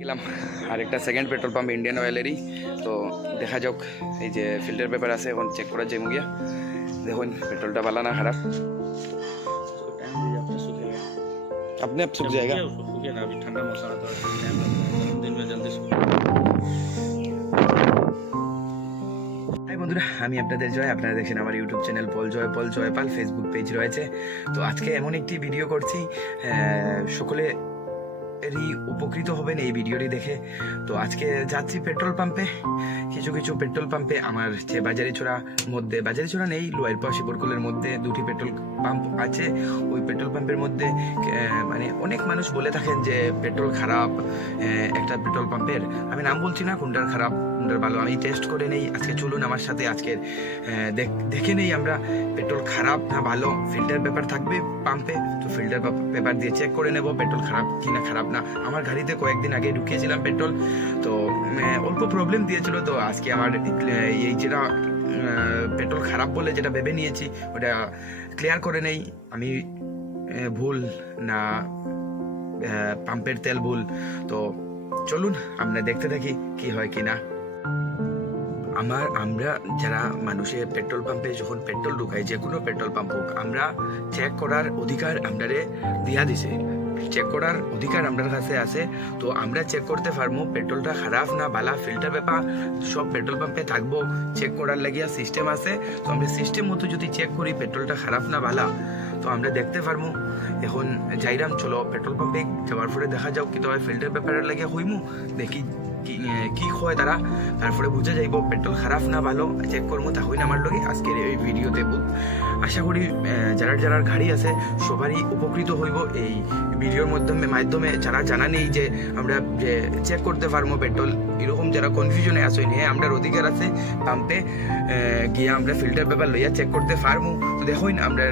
গেলাম আরেকটা second petrol pump Indian অয়েলেরই। তো দেখা যাক, এই যে ফিল্টার পেপার আছে এখন চেক করার যাই মুগিয়া। দেখুন পেট্রোলটা ভালো না খারাপ, अपने आप सूख जाएगा। ठंडा मौसम है तो दिन में जल्दी হাই বন্ধুরা, আমি আপনাদের জয়। আপনারা দেখছেন আমার ইউটিউব চ্যানেল পল জয়পাল, ফেসবুক পেজ রয়েছে। তো আজকে এমন একটি ভিডিও করছি, সকলে এরই উপকৃত হবেন এই ভিডিওটি দেখে। তো আজকে যাচ্ছি পেট্রোল পাম্পে। কিছু পেট্রোল পাম্পে আমার যে বাজারিছড়া নেই, লোয়ারপা শিবরকুলের মধ্যে দুটি পেট্রোল পাম্প আছে। ওই পেট্রোল পাম্পের মধ্যে মানে অনেক মানুষ বলে থাকেন যে পেট্রোল খারাপ একটা পেট্রোল পাম্পের। আমি নাম বলছি না কোনটার খারাপ কোনটার ভালো, আমি টেস্ট করে নেই। আজকে চলুন আমার সাথে, আজকে দেখে নেই আমরা পেট্রোল খারাপ না ভালো। ফিল্টার পেপার থাকবে পাম্পে, তো ফিল্টার পেপার দিয়ে চেক করে নেব পেট্রোল খারাপ কি না খারাপ না। আমার গাড়িতে কয়েকদিন আগে ঢুকিয়েছিলাম পেট্রোল, তো অল্প প্রবলেম দিয়েছিল। তো আজকে আমার এই যেটা পেট্রোল খারাপ বলে যেটা ভেবে নিয়েছি ওটা ক্লিয়ার করে নেই, আমি ভুল না পাম্পের তেল ভুল। তো চলুন আমরা দেখতে থাকি কি হয় কি না। আমরা যারা মানুষের পেট্রোল পাম্পে যখন পেট্রোল ঢুকাই, যে কোনো পেট্রোল পাম্প হোক, আমরা চেক করার অধিকার আমরারে দিয়া দিছে। চেক করার অধিকার আমাদের কাছে আছে। তো আমরা চেক করতে পারবো পেট্রোলটা খারাপ না ভালা। ফিল্টার পেপার সব পেট্রোল পাম্পে থাকবো, চেক করার লাগিয়া সিস্টেম আছে। তো আমরা সিস্টেম মতো যদি চেক করি পেট্রোলটা খারাপ না ভালা, তো আমরা দেখতে পারবো। এখন যাইরাম, চলো পেট্রোল পাম্পে যাওয়ার পরে দেখা যাও কি তবে ফিল্টার পেপারের লাগিয়া হইমু, দেখি কি হয় তারা, তারপরে বুঝা যাইব পেট্রোল খারাপ না ভালো। চেক করবো তাহলে আমার লগে আজকের এই ভিডিওতে। আশা করি যারা গাড়ি আছে সবারই উপকৃত হইব এই ভিডিওর মাধ্যমে। যারা জানা নেই যে আমরা চেক করতে পারবো পেট্রোল, এরকম যারা কনফিউশনে আসেন, হ্যাঁ আমরা অধিকার আছে পাম্পে গিয়ে আমরা ফিল্টার পেপার লইয়া চেক করতে পারবো। তো দেখুন আমরা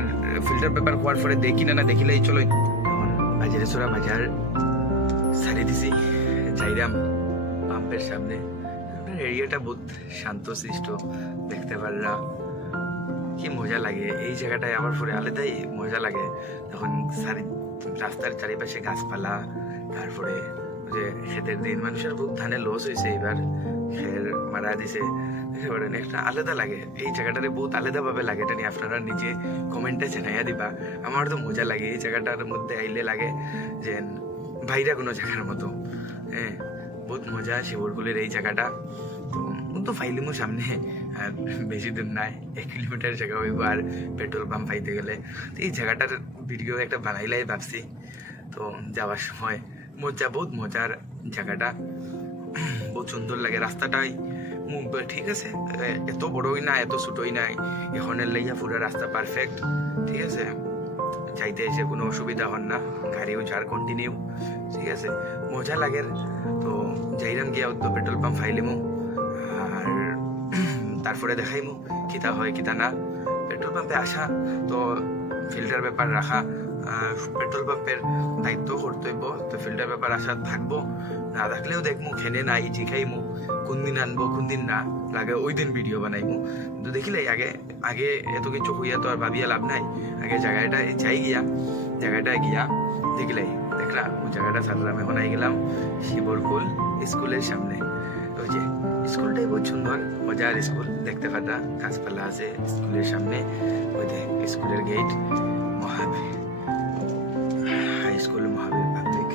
ফিল্টার পেপার হওয়ার পরে দেখি না দেখিলেই চলো। এখন বাজার ছাড়ি দিছি, যাইরাম পাম্পের সামনে। এরিয়াটা বহুত শান্তশিষ্ট, দেখতে পারলা কি মজা লাগে এই জায়গাটায়। আবার পরে আলাদাই মজা লাগে যখন রাস্তার চারিপাশে গাছপালা, তারপরে যে ক্ষেতের দিন মানুষের খুব ধানের লস হয়েছে, এবার খের মারা দিছে, দেখতে পারেন একটা আলাদা লাগে এই জায়গাটারে, বহুত আলাদা ভাবে লাগে। এটা নিয়ে আপনারা নিজে কমেন্টে জানাইয়া দিবা। আমার তো মজা লাগে এই জায়গাটার মধ্যে আইলে, লাগে যে বাইরে কোনো জায়গার মতো। হ্যাঁ, বহুত মজা শিবরকুলের এই জায়গাটা। তো ফাইলিমো সামনে আর বেশি দূর নাই, 1 কিলোমিটার জায়গা হইব আর পেট্রোল পাম্প পাইতে গেলে। তো এই জায়গাটার ভিডিও একটা বানাইলাই ভাবছি। তো যাওয়ার সময় বহুত মজার জায়গাটা, বহুত সুন্দর লাগে রাস্তাটাই। ঠিক আছে, এত বড়ই না এত ছোটই নাই, এখনের লাইয়া পুরো রাস্তা পারফেক্ট। ঠিক আছে, চাইতে এসে কোনো অসুবিধা হন না, গাড়িও যার কন্টিনিউ। ঠিক আছে, মজা লাগে। তো যাইরাম গিয়া তো পেট্রোল পাম্প ফাইলিমু আর তারপরে দেখাইমু কিতা হয় কিতা না। পেট্রোল পাম্পে আসা তো ফিল্টার পেপার রাখা পেট্রোল পাম্পের দায়িত্ব কর্তব্য। তো ফিল্টার পেপার আসা থাকবো, না থাকলেও দেখমু, খেনে নাই জিখাইমু, কোন দিন আনবো কোন দিন না লাগে ওই দিন ভিডিও বানাইমু। তো দেখিলে আগে এত কিছু হইয়া তো আর ভাবিয়া লাভ নাই। আগে জায়গাটায় গিয়া দেখলা ওই জায়গাটা ছাড়লাম। এখন আই গেলাম শিবরকুল স্কুলের সামনে। ওই যে স্কুলটাই বহুত সুন্দর, মজার স্কুল, দেখতে পাতা গাছপালা আছে স্কুলের সামনে। ওই যে স্কুলের গেট, মহাবীর হাই স্কুল, মহাবীর পাবলিক।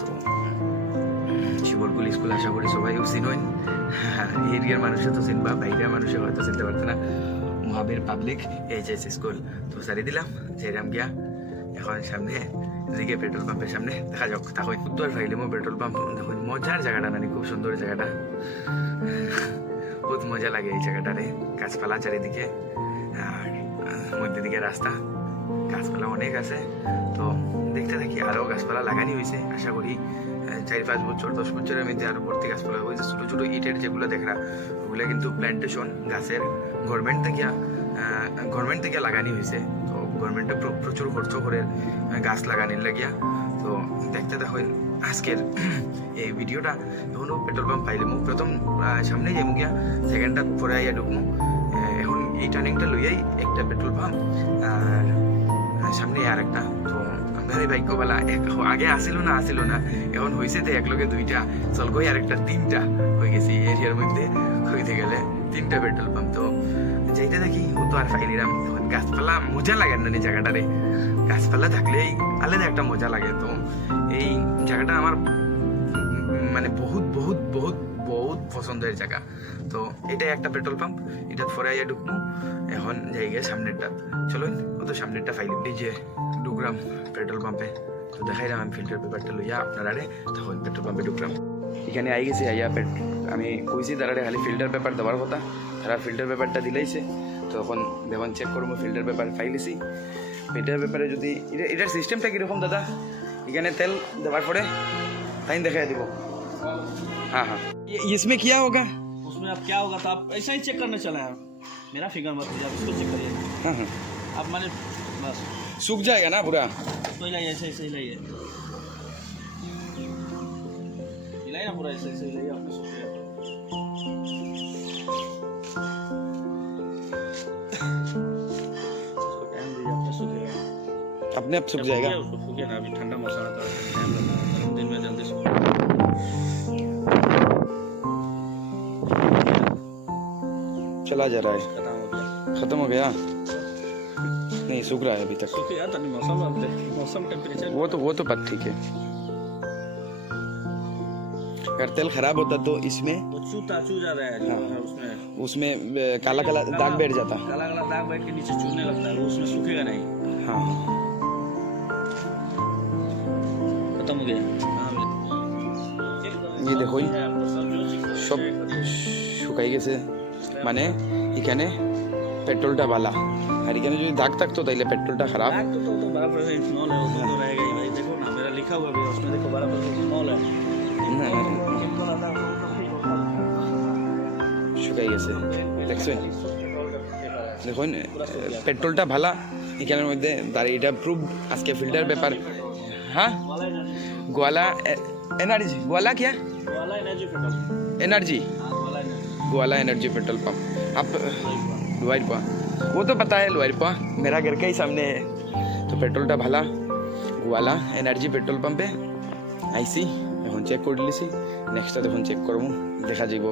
তো শিবরকুল স্কুল আশা করি সবাই চিনেন, এরিয়ার মানুষে তো চিনবা, বাইরের মানুষে হয়তো চিনতে পারতো না। মহাবীর পাবলিক এইচএস স্কুল। তো সারি দিলাম যেরাম গিয়া। এখন সামনে এদিকে পেট্রোল পাম্পের সামনে দেখা যাক তাহলে উত্তর ফাইলিমো পেট্রোল পাম্প। দেখুন মজার জায়গাটা, মানে খুব সুন্দর জায়গাটা, বহুত মজা লাগে এই জায়গাটারে। গাছপালা চারিদিকে আর মধ্যে দিকে রাস্তা, গাছপালা অনেক আছে। তো দেখতে থাকি, আরও গাছপালা লাগানি হয়েছে। আশা করি 4-5 বছর 10 বছরের মধ্যে আরো ভর্তি গাছপালা হয়েছে। ছোটো ছোটো ইটের যেগুলো দেখরা ওগুলো কিন্তু প্ল্যান্টেশন গাছের গভর্নমেন্ট থেকে লাগানি হয়েছে। তো গভর্নমেন্টে প্রচুর খরচ করে গাছ লাগানির লাগিয়া। তো দেখতে দেখুন আজকের এই ভিডিওটা। এখনও পেট্রোল পাম্প পাইলিমু, প্রথম সামনে যাইমু গিয়া, সেকেন্ডটা পরে আইয়া ঢুকমু। এখন এই টার্নিংটা লইয়াই একটা পেট্রোল পাম্প আর সামনে আর একটা। তো ভাই ভাগ্যবালা আগে আসিল না এখন হয়েছে তো একলগে দুইটা চলকই আর একটা তিনটা হয়ে গেছে এরিয়ার মধ্যে হইতে গেলে তিনটা পেট্রোল পাম্প। তো যেটা দেখি ও তো আর ফাইলিরাম তখন গাছপালা মজা লাগে না এই জায়গাটারে, গাছপালা থাকলেই আলাদা একটা মজা লাগে। তো এই জায়গাটা আমার মানে বহুত বহুত বহুত বহুত পছন্দের জায়গা। তো এটাই একটা পেট্রোল পাম্প, এটা ফরাইয়া ঢুকবো এখন জায়গায় সামনেরটা। চলুন ও তো সামনেরটা ফাইল এই যে ঢুকলাম পেট্রোল পাম্পে। তো দেখাইলাম আমি ফিল্টার পেপারটা লইয়া আপনারা তখন পেট্রোল পাম্পে ঢুকলাম। এখানে আই গেছি আইয়া আমি কইছি তারা খালি ফিল্টার পেপার দেওয়ার কথা, তারা ফিল্টার পেপারটা দিলাইছে। তখন দেখুন চেক করবো ফিল্টার পেপার ফাইলেছি। ফিল্টার পেপারে যদি এটার সিস্টেমটা কীরকম দাদা, এখানে তেল দেওয়ার পরে তাই দেখাই দিব। हाँ हाँ इसमें क्या होगा? उसमें अब क्या होगा तो आप ऐसा ही चेक करने चले हैं, मेरा फिगर मत कीजिए, आप इसको चेक करिए। हाँ हाँ अब मैंने बस सूख जाएगा ना पूरा? तो हिलाइए, ऐसे ऐसे हिलाइए, हिलाइए ना पूरा, ऐसे ऐसे हिलाइए, आपने सूख गया। इसको टाइम दीजिए, आपने सूखेगा, अपने आप सूख जाएगा। उसको सूखे ना, अभी ठंडा मौसम है तो टाइम लगता है, गर्म दिन में जल्दी सूख चला जा रहा है, खत्म हो गया, खत्म हो गया नहीं, सूख रहा है अभी तक। सूखेगा तो नहीं, मौसम टेम्परेचर वो तो बात ठीक है। अगर तेल खराब होता तो इसमें वो चू जा रहा है जो है उसमें काला काला दाग बैठ जाता। काला काला दाग बैठ के नीचे चूने लगता है, वो उसमें सूखेगा नहीं। हाँ खत्म हो गया। ये देखो ही সব শুকাই গেছে, মানে এখানে পেট্রোলটা ভালো, আর এখানে যদি দাগ থাকতো তাইলে পেট্রোলটা খারাপ। दाग तो 12% इथेनॉल है, वो तो रहेगा ही भाई, देखो ना मेरा लिखा हुआ भी है उसमें, देखो 12% इथेनॉल है। শুকাই গেছে দেখছেন, দেখুন পেট্রোলটা ভালো এখানের মধ্যে দাঁড়িয়ে, এটা প্রুভ আজকে ফিল্টার ব্যাপার। হ্যাঁ গোয়ালা एनर्जी, गोवाला क्या वाला एनर्जी पेट्रोल, एनर्जी, हाँ वाला एनर्जी, गोवाला एनर्जी पेट्रोल पंप। आप लुआरपा, वो तो पता है लुआरपा, मेरा घर के ही सामने है। तो पेट्रोलটা ভালো, গোয়ালা এনার্জি পেট্রোল পাম্পে আইসি, এখন চেক করে দিয়েছি। নেক্সটটা এখন চেক করবো, দেখা যাব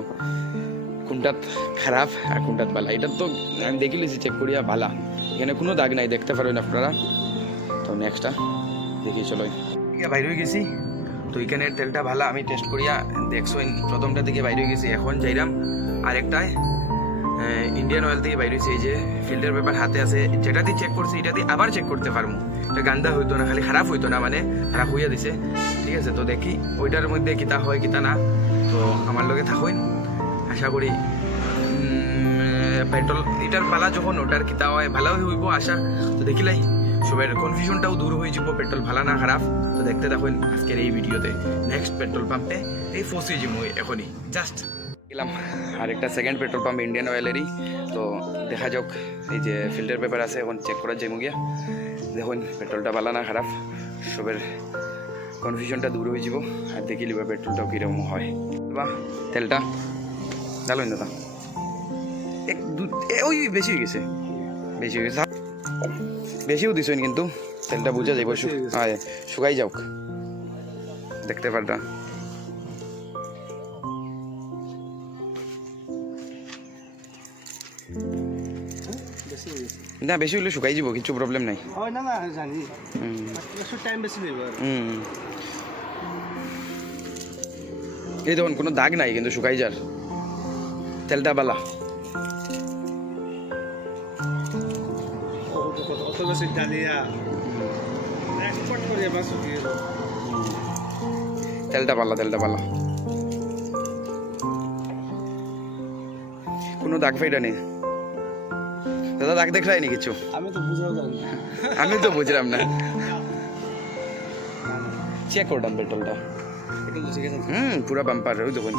কোনটাত খারাপ আর কোনটাত ভালো। এটা তো আমি দেখে লিছি চেক করিয়া ভালো, এখানে কোনো দাগ নাই, দেখতে পারবেন আপনারা। তো নেক্সটটা দেখি, চলো বাইরে হয়ে গেছি। তো এখানের তেলটা ভালো, আমি টেস্ট করিয়া দেখছো প্রথমটা থেকে বাইরে হয়ে গেছি। এখন যাইলাম আরেকটায় ইন্ডিয়ান অয়েল থেকে বাইরে হয়েছে। এই যে ফিল্টার পেপার হাতে আছে, যেটা দিয়ে চেক করছি এটা দিয়ে আবার চেক করতে পারবো, এটা গান্দা হইতো না, খালি খারাপ হইতো না, মানে তারা হইয়া দিছে। ঠিক আছে, তো দেখি ওইটার মধ্যে কিতা হয় কিতা না। তো আমার লগে থাকুন, আশা করি পেট্রোল এটার পালা যখন ওটার কিতা হয় ভালো হইব আশা। তো দেখিলাই সবের কনফিউশনটাও দূর হয়ে যাব, পেট্রোল ভালো না খারাপ। তো দেখতে থাকুন আজকের এই ভিডিওতে। নেক্সট পেট্রোল পাম্পে এই ফসে যাবো এখনই, জাস্ট গেলাম আরেকটা সেকেন্ড পেট্রোল পাম্প ইন্ডিয়ান অয়েলেরই। তো দেখা যাক, এই যে ফিল্টার পেপার আছে, এখন চেক করার যাবো গিয়া। দেখুন পেট্রোলটা ভালো না খারাপ, সবের কনফিউশনটা দূর হয়ে যাব। আর দেখি লিবা পেট্রোলটাও কীরকম হয়। বা তেলটা ভালো দাদা, ওই বেশি হয়ে গেছে, বেশি হয়ে গেছে, বেশিও দিছেন কিন্তু তেলটা বুঝা যাইব, শুকাই যাওক, দেখতে পারতা। না বেশি হলে শুকাই যাব, কিছু প্রবলেম নাই। এই দেখুন কোনো দাগ নাই কিন্তু শুকাই যার, তেলটা বালা। তেলটা পাল্লা, তেলটা পাল্লা, কোনো দাগ ফাইটা নেই দাদা, দাগ দেখায় নি কিছু? আমি তো বুঝাও জানি, আমি তো বুঝলাম না। চেক করতাম পেট্রোলটা, পুরা বাম্পার। ওই দেখুন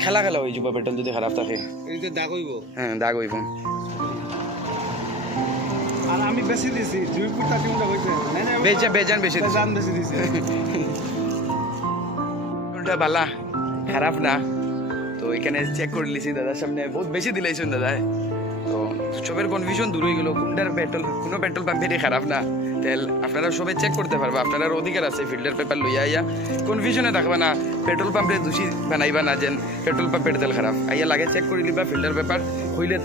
খেলা খেলা হয়ে যাব পেট্রোল যদি খারাপ থাকে, দাগ হইব। হ্যাঁ দাগ হইব। আর আমি বেশি দিছি 2 ফুট 3 ফুট হইছে, বেজান বেশি দিছি, জান বেশি দিছি। পেট্রোলটা বালা, খারাপ না। তো এখানে চেক করে লিছি দাদার সামনে, বহুত বেশি দিলাইছেন দাদা। তো সবের কনফিউশন দূর হয়ে গেল, কোনটার পেট্রোল, কোনো পেট্রোল পাম্পেরই খারাপ না, তেল আপনারা সবাই চেক করতে পারবা, আপনার অধিকার আছে ফিল্টার পেপার লইয়া আইয়া কনফিউশনে থাকবা না, পেট্রোল পাম্পে দোষী বানাইবা না যেন পেট্রোল পাম্পের তেল খারাপ, আইয়া লাগে চেক করে লিবা ফিল্টার পেপার হইলে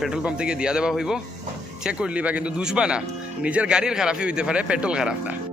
পেট্রোল পাম্প থেকে দিয়া দেওয়া হইব, চেক করে লিবা কিন্তু দুষবা না, নিজের গাড়ির খারাপই হইতে পারে পেট্রোল খারাপ না।